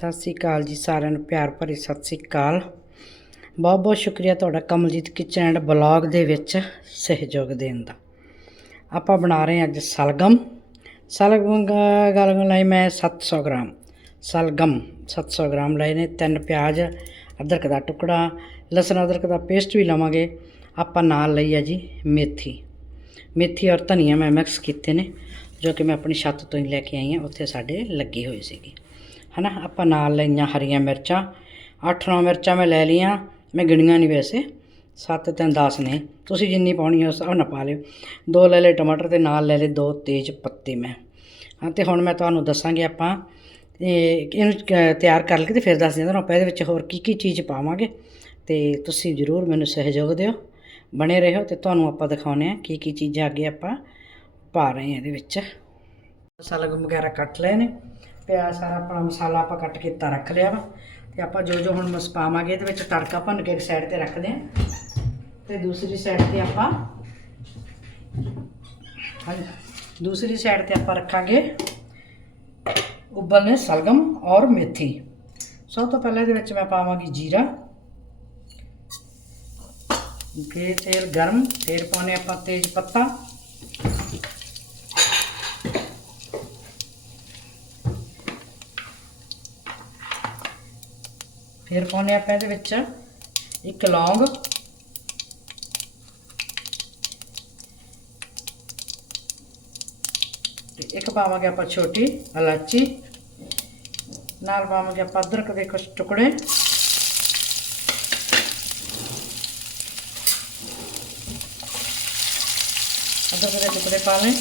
ਸਤਿ ਸ੍ਰੀ ਅਕਾਲ ਜੀ ਸਾਰਿਆਂ ਨੂੰ, ਪਿਆਰ ਭਰੀ ਸਤਿ ਸ੍ਰੀ ਅਕਾਲ। ਬਹੁਤ ਬਹੁਤ ਸ਼ੁਕਰੀਆ ਤੁਹਾਡਾ ਕਮਲਜੀਤ ਕਿਚਨ ਐਂਡ ਬਲੌਗ ਦੇ ਵਿੱਚ ਸਹਿਯੋਗ ਦੇਣ ਦਾ। ਆਪਾਂ ਬਣਾ ਰਹੇ ਹਾਂ ਅੱਜ ਸਲਗਮ। ਸਲਗਮ ਗ- ਗਲਗਮ ਲਈ ਮੈਂ 700 ਗ੍ਰਾਮ। ਸਲਗਮ 700 ਗ੍ਰਾਮ ਲਏ ਨੇ, ਤਿੰਨ ਪਿਆਜ਼, ਅਦਰਕ ਦਾ ਟੁਕੜਾ, ਲਸਣ ਅਦਰਕ ਦਾ ਪੇਸਟ ਵੀ ਲਵਾਂਗੇ। ਆਪਾਂ ਨਾਲ ਲਈ ਆ ਜੀ ਮੇਥੀ। ਮੇਥੀ ਔਰ ਧਨੀਆ ਮੈਂ ਮਿਕਸ ਕੀਤੇ ਨੇ, ਜੋ ਕਿ ਮੈਂ ਆਪਣੀ ਛੱਤ ਤੋਂ ਹੀ ਲੈ ਕੇ ਆਈ ਹਾਂ, ਉੱਥੇ ਸਾਡੇ ਲੱਗੀ ਹੋਈ ਸੀਗੀ। ਹਨਾ? ਆਪਾਂ ਨਾਲ ਲਈਆਂ ਹਰੀਆਂ ਮਿਰਚਾਂ। 8-9 ਮਿਰਚਾਂ ਮੈਂ ਲੈ ਲਈਆਂ। ਮੈਂ ਗਿਣੀਆਂ ਨਹੀਂ ਵੈਸੇ। 7 ਤਿੰਨ 10 ਨੇ। ਤੁਸੀਂ ਜਿੰਨੀ ਪਾਉਣੀ ਹੈ ਉਸ ਹਿਸਾਬ ਨਾਲ ਪਾ ਲਿਓ। ਦੋ ਲੈ ਲਏ ਟਮਾਟਰ ਤੇ ਨਾਲ ਲੈ ਲਏ ਦੋ ਤੇਜ਼ ਪੱਤੇ ਮੈਂ। ਹਾਂ, ਤੇ ਹੁਣ ਮੈਂ ਤੁਹਾਨੂੰ ਦੱਸਾਂਗੇ ਆਪਾਂ। ਇਹ ਇਹਨੂੰ ਤਿਆਰ ਕਰ ਲਈਏ ਤੇ ਫਿਰ ਦੱਸ ਦਿੰਦਾ ਆਪਾਂ ਇਹਦੇ ਵਿੱਚ ਹੋਰ ਕੀ ਕੀ ਚੀਜ਼ ਪਾਵਾਂਗੇ। ਤੇ ਤੁਸੀਂ ਜ਼ਰੂਰ ਮੈਨੂੰ ਸਹਿਯੋਗ ਦਿਓ। ਬਣੇ ਰਹੋ ਤੇ ਤੁਹਾਨੂੰ ਆਪਾਂ ਦਿਖਾਉਨੇ ਆ ਕੀ ਕੀ ਚੀਜ਼ਾਂ ਅੱਗੇ ਆਪਾਂ ਪਾ ਰਹੇ ਹਾਂ ਇਹਦੇ ਵਿੱਚ। ਸਲਗਮ ਵਗੈਰਾ ਕੱਟ ਲਏ ਨੇ। ਪਿਆਜ਼ ਸਾਰਾ ਆਪਣਾ ਮਸਾਲਾ ਆਪਾਂ ਕੱਟ ਕੀਤਾ ਰੱਖ ਲਿਆ ਵਾ। ਤੇ ਆਪਾਂ ਜੋ ਜੋ ਹੁਣ ਮਸ ਪਾਵਾਂਗੇ, ਇਹਦੇ ਵਿੱਚ ਤੜਕਾ ਭੰਨ ਕੇ ਇੱਕ ਸਾਈਡ ਤੇ ਰੱਖਦੇ ਹਾਂ ਤੇ ਦੂਸਰੀ ਸਾਈਡ ਤੇ ਆਪਾਂ ਹਾਂਜੀ, ਦੂਸਰੀ ਸਾਈਡ ਤੇ ਆਪਾਂ ਰੱਖਾਂਗੇ ਉਬਲਨੇ ਸਲਗਮ ਔਰ ਮੇਥੀ। ਸਭ ਤੋਂ ਪਹਿਲਾਂ ਇਹਦੇ ਵਿੱਚ ਮੈਂ ਪਾਵਾਂਗੀ ਜੀਰਾ। ਕੇ ਤੇਲ ਗਰਮ, ਫਿਰ ਪਾਉਣੇ ਆਪਾਂ ਤੇਜ ਪੱਤਾ। ਫਿਰ ਪਾਉਣੇ ਆਪਾਂ ਇਹਦੇ ਵਿੱਚ ਇੱਕ ਲੌਂਗ। ਤੇ ਇੱਕ ਪਾਵਾਂਗੇ ਆਪਾਂ ਛੋਟੀ ਇਲਾਚੀ। ਨਾਲ ਪਾਵਾਂਗੇ ਆਪਾਂ ਅਦਰਕ ਦੇ ਕੁਝ ਟੁਕੜੇ। ਅਦਰਕ ਦੇ ਟੁਕੜੇ ਪਾ ਲਏ।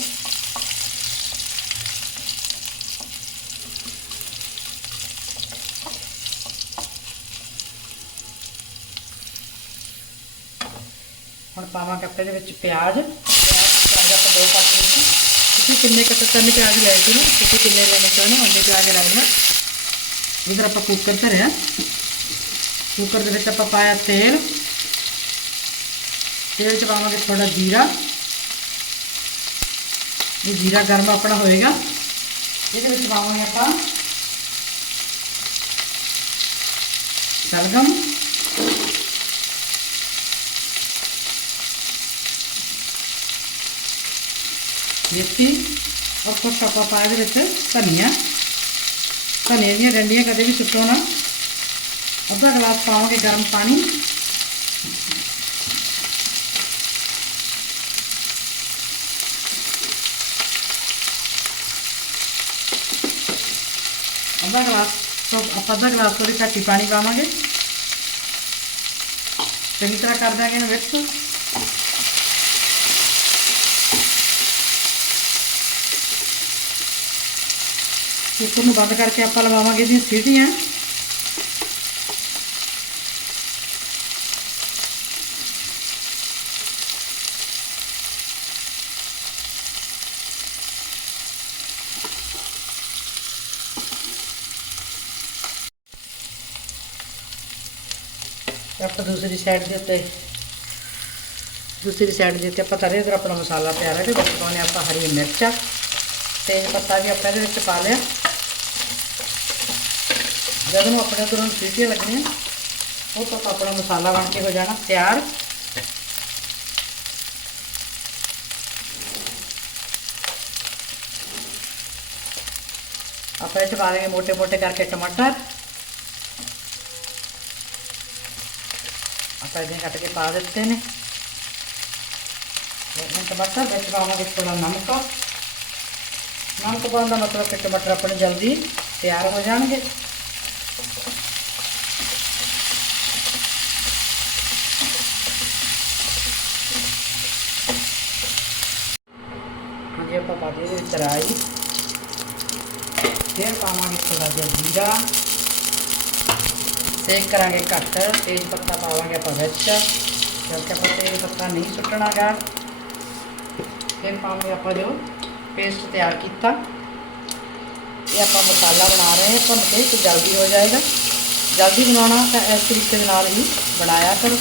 ਹੁਣ ਪਾਵਾਂਗੇ ਆਪਾਂ ਇਹਦੇ ਵਿੱਚ ਪਿਆਜ਼। ਪਿਆਜ਼ ਆਪਾਂ ਦੋ ਕੱਟ ਲਏ ਸੀ। ਤੁਸੀਂ ਕਿੰਨੇ ਕੱਟ ਤਿੰਨ ਪਿਆਜ਼ ਲੈ ਸੀ ਨਾ? ਤੁਸੀਂ ਕਿੰਨੇ ਲੈਣੇ ਚਾਹੁੰਦੇ ਹੋ ਉਹਦੇ ਪਿਆਜ਼ ਲੈ ਲੈਣਾ ਇਧਰ ਆਪਾਂ ਕੁੱਕਰ ਧਰਿਆ। ਕੁੱਕਰ ਦੇ ਵਿੱਚ ਆਪਾਂ ਪਾਇਆ ਤੇਲ। ਤੇਲ ਚ ਪਾਵਾਂਗੇ ਥੋੜਾ ਜੀਰਾ। ਇਹ ਜੀਰਾ ਗਰਮ ਆਪਣਾ ਹੋਏਗਾ। ਇਹਦੇ ਵਿੱਚ ਪਾਵਾਂਗੇ ਆਪਾਂ ਸਲਗਮ। ਮੇਥੀ ਔਰ ਕੁਛ ਆਪਾਂ ਪਾਇਆ ਇਹਦੇ ਵਿੱਚ ਧਨੀਆ। ਧਨੀਆ ਦੀਆਂ ਡੰਡੀਆਂ ਕਦੇ ਵੀ ਸੁੱਟੋ ਨਾ। ਅੱਧਾ ਗਲਾਸ ਪਾਵਾਂਗੇ ਗਰਮ ਪਾਣੀ। ਅੱਧਾ ਗਲਾਸ ਤੋਂ ਆਪਾਂ ਅੱਧਾ ਗਲਾਸ ਤੋਂ ਵੀ ਘੱਟ ਹੀ ਪਾਣੀ ਪਾਵਾਂਗੇ। ਚੰਗੀ ਤਰ੍ਹਾਂ ਕਰ ਦਾਂਗੇ ਇਹਨੂੰ ਮਿਕਸ ਕੁੱਕਰ ਨੂੰ ਬੰਦ ਕਰਕੇ ਆਪਾਂ ਲਵਾਵਾਂਗੇ ਇਹਦੀਆਂ ਸੀਟੀਆਂ। ਆਪਾਂ ਦੂਸਰੀ ਸਾਈਡ ਦੇ ਉੱਤੇ ਦੂਸਰੀ ਸਾਈਡ ਦੇ ਉੱਤੇ ਆਪਾਂ ਤਰੇ ਇਧਰ ਆਪਣਾ ਮਸਾਲਾ ਪਿਆ ਰਿਹਾ ਤੇ ਵਿੱਚ ਪਾਉਣੇ ਆਪਾਂ ਹਰੀ ਮਿਰਚਾਂ, ਤੇਜ ਪੱਤਾ ਵੀ ਆਪਾਂ ਇਹਦੇ ਵਿੱਚ ਪਾ ਲਿਆ। ਜਦੋਂ ਨੂੰ ਆਪਣੇ ਉਧਰੋਂ ਸੀਟੀਆਂ ਲੱਗਣੀਆਂ ਉਹ ਤੱਕ ਆਪਣਾ ਮਸਾਲਾ ਬਣ ਕੇ ਹੋ ਜਾਣਾ ਤਿਆਰ। ਆਪਾਂ ਇਹ ਪਾ ਦੇਗੇ ਮੋٹے-ਮੋٹे ਕਰਕੇ ਟਮਾਟਰ। ਆਪਾਂ ਇਹਨੇ ਕੱਟ ਕੇ ਪਾ ਦਿੱਤੇ ਨੇ। ਇਹਨਾਂ ਟਮਾਟਰ ਵਿੱਚ ਪਾਵਾਂਗੇ ਥੋੜਾ ਨਮਕ। ਨਮਕ ਪਾਉਣ ਦਾ ਮਤਲਬ ਕਿ ਟਮਾਟਰ ਆਪਣੇ ਜਲਦੀ ਤਿਆਰ ਹੋ ਜਾਣਗੇ। ਪਾ ਦੇ ਵਿੱਚ ਰਾਈ ਫਿਰ ਪਾਵਾਂਗੇ ਥੋੜਾ ਜਿਹਾ ਜੀਰਾ ਸੇਕ ਕਰਾਂਗੇ ਘੱਟ ਤੇਜ਼ ਪੱਤਾ ਪਾਵਾਂਗੇ ਆਪਾਂ ਵਿੱਚ ਕਿਉਂਕਿ ਆਪਾਂ ਤੇਜ਼ ਪੱਤਾ ਨਹੀਂ ਸੁੱਟਣਾਗਾ ਫਿਰ ਪਾਵਾਂਗੇ ਆਪਾਂ ਜੋ ਪੇਸਟ ਤਿਆਰ ਕੀਤਾ ਇਹ ਆਪਾਂ ਮਸਾਲਾ ਬਣਾ ਰਹੇ ਹਾਂ ਭੁੰਨ ਕੇ ਤੇ ਜਲਦੀ ਹੋ ਜਾਏਗਾ ਜਲਦੀ ਬਣਾਉਣਾ ਤਾਂ ਇਸ ਤਰੀਕੇ ਦੇ ਨਾਲ ਹੀ ਬਣਾਇਆ ਕਰੋ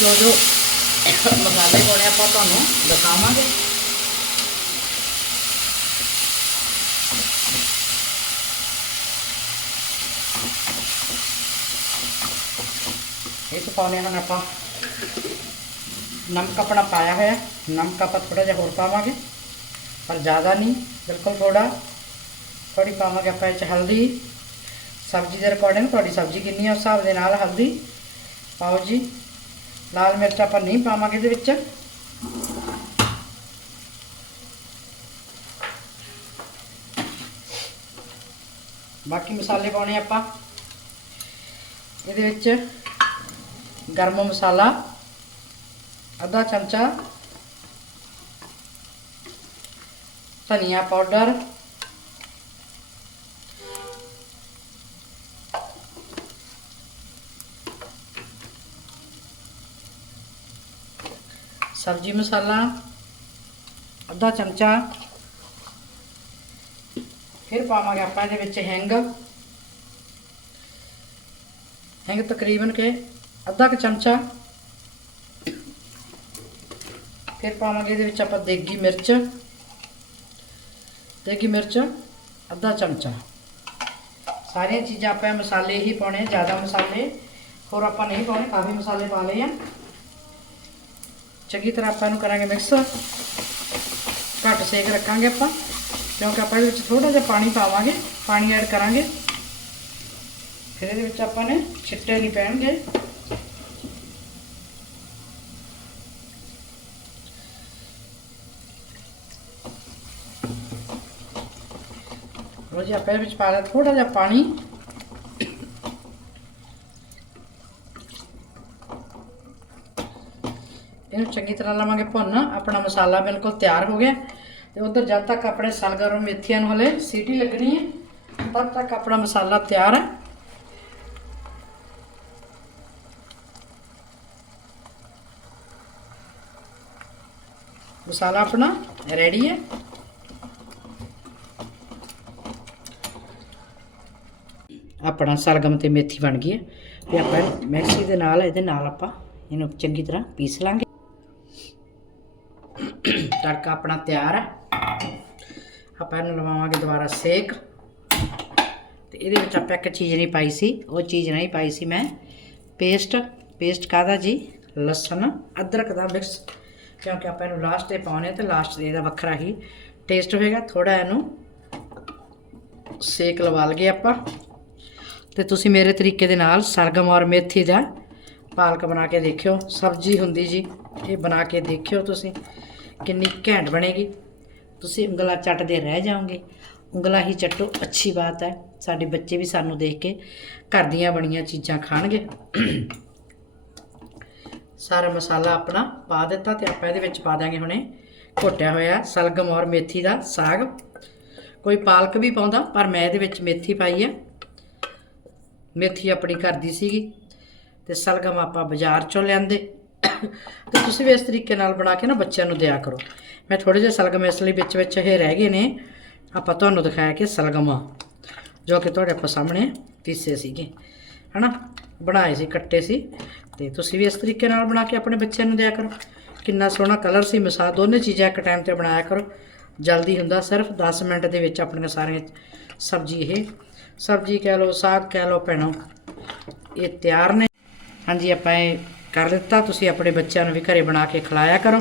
ਜੋ ਜੋ ਮਸਾਲੇ ਪਾਉਣੇ ਆਪਾਂ ਤੁਹਾਨੂੰ ਦਿਖਾਵਾਂਗੇ। ਇਹ ਤੋਂ ਪਾਉਣੇ ਹਨ ਆਪਾਂ ਨਮਕ ਆਪਣਾ ਪਾਇਆ ਹੋਇਆ। ਹੈ। ਨਮਕ ਆਪਾਂ ਥੋੜਾ ਜਿਹਾ ਹੋਰ ਪਾਵਾਂਗੇ, ਪਰ ਜ਼ਿਆਦਾ ਨਹੀਂ, ਬਿਲਕੁਲ ਥੋੜਾ ਥੋੜੀ ਪਾਵਾਂਗੇ ਆਪਾਂ ਇਹ 'ਚ ਹਲਦੀ। ਸਬਜ਼ੀ ਦੇ ਅਕੋਰਡਿੰਗ ਤੁਹਾਡੀ ਸਬਜ਼ੀ ਕਿੰਨੀ ਹੈ ਉਸ ਹਿਸਾਬ ਦੇ ਨਾਲ ਹਲਦੀ। ਪਾਓ ਜੀ। ਲਾਲ ਮਿਰਚ ਆਪਾਂ ਨਹੀਂ ਪਾਵਾਂਗੇ ਇਹਦੇ ਵਿੱਚ। ਬਾਕੀ ਮਸਾਲੇ ਪਾਉਣੇ ਆਪਾਂ। ਇਹਦੇ ਵਿੱਚ ਗਰਮ ਮਸਾਲਾ, ਅੱਧਾ ਚਮਚਾ ਧਨੀਆ ਪਾਊਡਰ ਸਬਜ਼ੀ ਮਸਾਲਾ, ਅੱਧਾ ਚਮਚਾ। ਫਿਰ ਪਾਵਾਂਗੇ ਆਪਾਂ ਇਹਦੇ ਵਿੱਚ ਹਿੰਗ। ਹਿੰਗ ਤਕਰੀਬਨ ਕੇ ਅੱਧਾ ਕੁ ਚਮਚਾ। ਫਿਰ ਪਾਵਾਂਗੇ ਇਹਦੇ ਵਿੱਚ ਆਪਾਂ ਦੇਗੀ ਮਿਰਚ। ਦੇਗੀ ਮਿਰਚ, ਅੱਧਾ ਚਮਚਾ। ਸਾਰੀਆਂ ਚੀਜ਼ਾਂ ਆਪਾਂ ਮਸਾਲੇ ਹੀ ਪਾਉਣੇ ਜ਼ਿਆਦਾ ਮਸਾਲੇ। ਹੋਰ ਆਪਾਂ ਨਹੀਂ ਪਾਉਣੇ, ਕਾਫੀ ਮਸਾਲੇ ਪਾ ਲਏ ਆ। ਚੰਗੀ ਤਰ੍ਹਾਂ ਆਪਾਂ ਇਹਨੂੰ ਕਰਾਂਗੇ ਮਿਕਸ ਘੱਟ ਸੇਕ ਰੱਖਾਂਗੇ ਆਪਾਂ, ਕਿਉਂਕਿ ਆਪਾਂ ਇਹਦੇ ਵਿੱਚ ਥੋੜਾ ਜਿਹਾ ਪਾਣੀ ਪਾਵਾਂਗੇ, ਪਾਣੀ ਐਡ ਕਰਾਂਗੇ। ਫਿਰ ਇਹਦੇ ਵਿੱਚ ਆਪਾਂ ਨੇ ਛਿੱਟੇ ਨਹੀਂ ਪੈਣਗੇ। ਰੋਜੀ ਆਪਾਂ ਇਹਦੇ ਵਿੱਚ ਪਾ ਲਿਆ ਥੋੜਾ ਜਿਹਾ ਪਾਣੀ। ਇਹਨੂੰ ਚੰਗੀ ਤਰ੍ਹਾਂ ਲਾਵਾਂਗੇ ਭੁੰਨ। ਆਪਣਾ ਮਸਾਲਾ ਬਿਲਕੁਲ ਤਿਆਰ ਹੋ ਗਿਆ। ਤੇ ਉਧਰ ਜਦ ਤੱਕ ਆਪਣੇ ਸਲਗਰਮ ਮੇਥੀਆਂ ਨੂੰ ਹਲੇ ਸੀਟੀ ਲੱਗਣੀ ਹੈ, ਤਦ ਤੱਕ ਆਪਣਾ ਮਸਾਲਾ ਤਿਆਰ ਹੈ। ਮਸਾਲਾ ਆਪਣਾ ਰੈਡੀ ਹੈ। ਆਪਣਾ ਸਲਗਮ ਤੇ ਮੇਥੀ ਬਣ ਗਈ ਹੈ। ਤੇ ਆਪਾਂ ਇਹਨੂੰ ਮਿਕਸੀ ਦੇ ਨਾਲ, ਇਹਦੇ ਨਾਲ ਆਪਾਂ ਇਹਨੂੰ ਚੰਗੀ ਤਰ੍ਹਾਂ ਪੀਸ ਲਾਂਗੇ। ਤੜਕਾ ਆਪਣਾ ਤਿਆਰ ਹੈ। ਆਪਾਂ ਇਹਨੂੰ ਲਵਾਵਾਂਗੇ ਦੁਬਾਰਾ ਸੇਕ। ਤੇ ਇਹਦੇ ਵਿੱਚ ਆਪਾਂ ਇੱਕ ਚੀਜ਼ ਨਹੀਂ ਪਾਈ ਸੀ, ਉਹ ਚੀਜ਼ ਨਹੀਂ ਪਾਈ ਸੀ ਮੈਂ। ਪੇਸਟ ਪੇਸਟ ਕਾਹਦਾ ਜੀ? ਲਸਣ, ਅਦਰਕ ਦਾ ਮਿਕਸ। ਕਿਉਂਕਿ ਆਪਾਂ ਇਹਨੂੰ ਲਾਸਟ ਤੇ ਪਾਉਣੇ ਤੇ ਲਾਸਟ ਦੇ ਇਹਦਾ ਵੱਖਰਾ ਹੀ ਟੇਸਟ ਹੋਏਗਾ ਥੋੜਾ ਇਹਨੂੰ ਸੇਕ ਲਵਾ ਲਗੇ ਆਪਾਂ। ਤੇ ਤੁਸੀਂ ਮੇਰੇ ਤਰੀਕੇ ਦੇ ਨਾਲ ਸਰਗਮ ਔਰ ਮੇਥੀ ਦਾ ਪਾਲਕ ਬਣਾ ਕੇ ਦੇਖਿਓ। ਸਬਜ਼ੀ ਹੁੰਦੀ ਜੀ, ਇਹ ਬਣਾ ਕੇ ਦੇਖਿਓ ਤੁਸੀਂ। ਕਿੰਨੀ ਘੈਂਟ ਬਣੇਗੀ। ਤੁਸੀਂ ਉਂਗਲਾ ਚੱਟਦੇ ਰਹਿ ਜਾਓਗੇ। ਉਂਗਲਾ ਹੀ ਚੱਟੋ, ਅੱਛੀ ਬਾਤ ਹੈ। ਸਾਡੇ ਬੱਚੇ ਵੀ ਸਾਨੂੰ ਦੇਖ ਕੇ ਘਰ ਦੀਆਂ ਬਣੀਆਂ ਚੀਜ਼ਾਂ ਖਾਣਗੇ। ਸਾਰਾ ਮਸਾਲਾ ਆਪਣਾ ਪਾ ਦਿੱਤਾ ਤੇ ਆਪਾਂ ਇਹਦੇ ਵਿੱਚ ਪਾ ਦਾਂਗੇ ਹੁਣੇ ਘੋਟਿਆ ਹੋਇਆ ਸਲਗਮ ਔਰ ਮੇਥੀ ਦਾ ਸਾਗ। ਕੋਈ ਪਾਲਕ ਵੀ ਪਾਉਂਦਾ, ਪਰ ਮੈਂ ਇਹਦੇ ਵਿੱਚ ਮੇਥੀ ਪਾਈ ਹੈ। ਮੇਥੀ ਆਪਣੀ ਘਰ ਦੀ ਸੀਗੀ ਤੇ ਸਲਗਮ ਆਪਾਂ ਬਾਜ਼ਾਰ ਚੋਂ ਲਿਆਂਦੇ। ਤੇ ਤੁਸੀਂ ਵੀ ਇਸ ਤਰੀਕੇ ਨਾਲ ਬਣਾ ਕੇ ਨਾ ਬੱਚਿਆਂ ਨੂੰ ਦਿਆ ਕਰੋ। ਮੈਂ ਥੋੜੇ ਜਿਹੇ ਸਲਗਮ ਇਸ ਲਈ ਵਿੱਚ ਵਿੱਚ ਇਹ ਰਹਿ ਗਏ ਨੇ। ਆਪਾਂ ਤੁਹਾਨੂੰ ਦਿਖਾਇਆ ਕਿ ਸਲਗਮ, ਜੋ ਕਿ ਤੁਹਾਡੇ ਆਪਾਂ ਸਾਹਮਣੇ ਪੀਸੇ ਸੀਗੇ। ਹਨਾ? ਬਣਾਏ ਸੀ, ਕੱਟੇ ਸੀ। ਤੇ ਤੁਸੀਂ ਵੀ ਇਸ ਤਰੀਕੇ ਨਾਲ ਬਣਾ ਕੇ ਆਪਣੇ ਬੱਚਿਆਂ ਨੂੰ ਦਿਆ ਕਰੋ। ਕਿੰਨਾ ਸੋਹਣਾ ਕਲਰ ਸੀ, ਮਿਸਾਲ ਦੋਨੇ ਚੀਜ਼ਾਂ ਇੱਕ ਟਾਈਮ ਤੇ ਬਣਾਇਆ ਕਰੋ। ਜਲਦੀ ਹੁੰਦਾ, ਸਿਰਫ 10 ਮਿੰਟ ਦੇ ਵਿੱਚ ਆਪਣੀਆਂ ਸਾਰੀਆਂ ਸਬਜ਼ੀ ਇਹ। ਸਬਜ਼ੀ ਕਹਿ ਲਓ, ਸਾਗ ਕਹਿ ਲਓ, ਭੈਣੋ, ਇਹ ਤਿਆਰ ਨੇ। ਹਾਂਜੀ, ਆਪਾਂ ਇਹ ਕਰ ਦਿੱਤਾ ਤੁਸੀਂ ਆਪਣੇ ਬੱਚਿਆਂ ਨੂੰ ਵੀ ਘਰੇ ਬਣਾ ਕੇ ਖਿਲਾਇਆ ਕਰੋ।